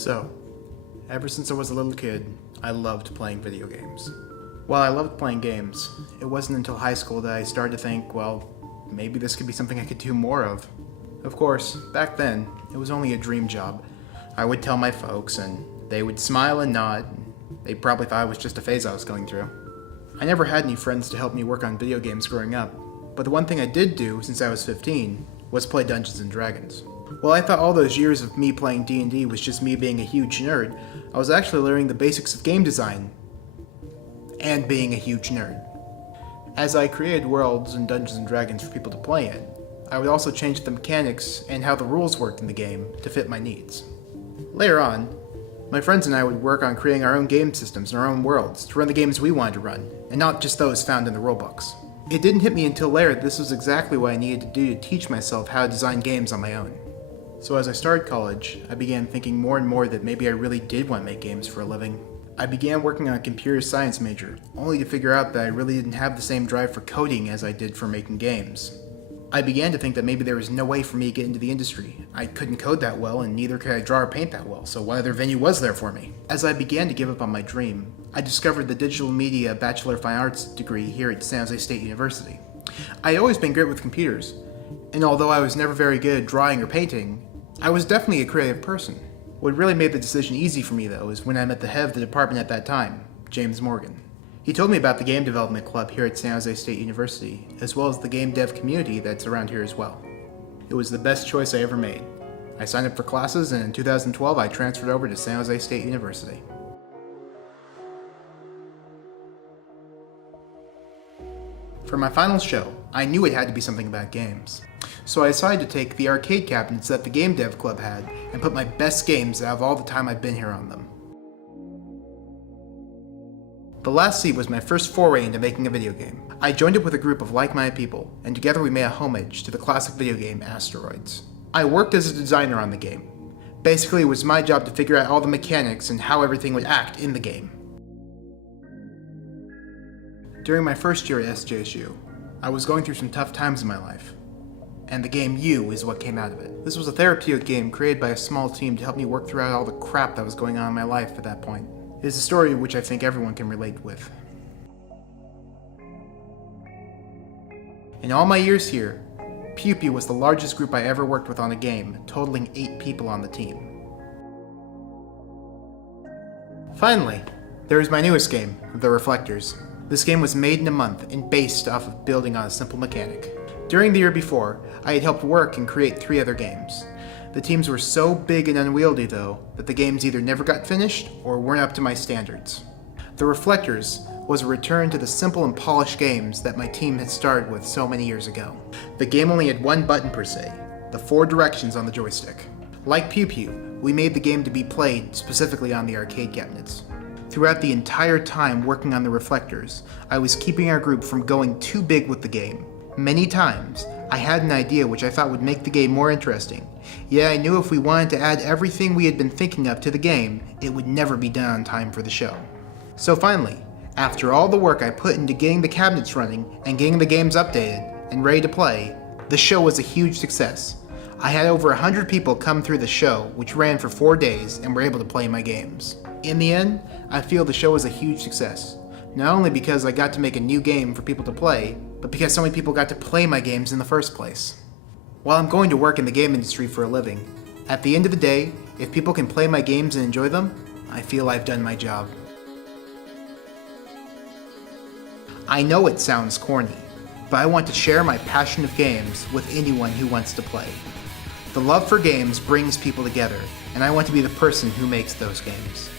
So, ever since I was a little kid, I loved playing video games. While I loved playing games, it wasn't until high school that I started to think, well, maybe this could be something I could do more of. Of course, back then, it was only a dream job. I would tell my folks, and they would smile and nod. They probably thought it was just a phase I was going through. I never had any friends to help me work on video games growing up, but the one thing I did do since I was 15 was play Dungeons & Dragons. While I thought all those years of me playing D&D was just me being a huge nerd, I was actually learning the basics of game design and being a huge nerd. As I created worlds and Dungeons & Dragons for people to play in, I would also change the mechanics and how the rules worked in the game to fit my needs. Later on, my friends and I would work on creating our own game systems and our own worlds to run the games we wanted to run, and not just those found in the rulebooks. It didn't hit me until later that this was exactly what I needed to do to teach myself how to design games on my own. So as I started college, I began thinking more and more that maybe I really did want to make games for a living. I began working on a computer science major, only to figure out that I really didn't have the same drive for coding as I did for making games. I began to think that maybe there was no way for me to get into the industry. I couldn't code that well, and neither could I draw or paint that well, so what other venue was there for me? As I began to give up on my dream, I discovered the Digital Media Bachelor of Fine Arts degree here at San Jose State University. I had always been great with computers, and although I was never very good at drawing or painting, I was definitely a creative person. What really made the decision easy for me, though, is when I met the head of the department at that time, James Morgan. He told me about the game development club here at San Jose State University, as well as the game dev community that's around here as well. It was the best choice I ever made. I signed up for classes, and in 2012 I transferred over to San Jose State University. For my final show, I knew it had to be something about games. So I decided to take the arcade cabinets that the game dev club had and put my best games out of all the time I've been here on them. The Last Seat was my first foray into making a video game. I joined up with a group of like-minded people, and together we made a homage to the classic video game Asteroids. I worked as a designer on the game. Basically, it was my job to figure out all the mechanics and how everything would act in the game. During my first year at SJSU, I was going through some tough times in my life, and the game You is what came out of it. This was a therapeutic game created by a small team to help me work throughout all the crap that was going on in my life at that point. It is a story which I think everyone can relate with. In all my years here, Pew was the largest group I ever worked with on a game, totaling 8 people on the team. Finally, there is my newest game, The Reflectors. This game was made in a month and based off of building on a simple mechanic. During the year before, I had helped work and create 3 other games. The teams were so big and unwieldy, though, that the games either never got finished or weren't up to my standards. The Reflectors was a return to the simple and polished games that my team had started with so many years ago. The game only had one button per se, the 4 directions on the joystick. Like Pew, we made the game to be played specifically on the arcade cabinets. Throughout the entire time working on the Reflectors, I was keeping our group from going too big with the game. Many times, I had an idea which I thought would make the game more interesting, yet I knew if we wanted to add everything we had been thinking of to the game, it would never be done on time for the show. So finally, after all the work I put into getting the cabinets running and getting the games updated and ready to play, the show was a huge success. I had over 100 people come through the show, which ran for 4 days, and were able to play my games. In the end, I feel the show was a huge success, not only because I got to make a new game for people to play, but because so many people got to play my games in the first place. While I'm going to work in the game industry for a living, at the end of the day, if people can play my games and enjoy them, I feel I've done my job. I know it sounds corny, but I want to share my passion of games with anyone who wants to play. The love for games brings people together, and I want to be the person who makes those games.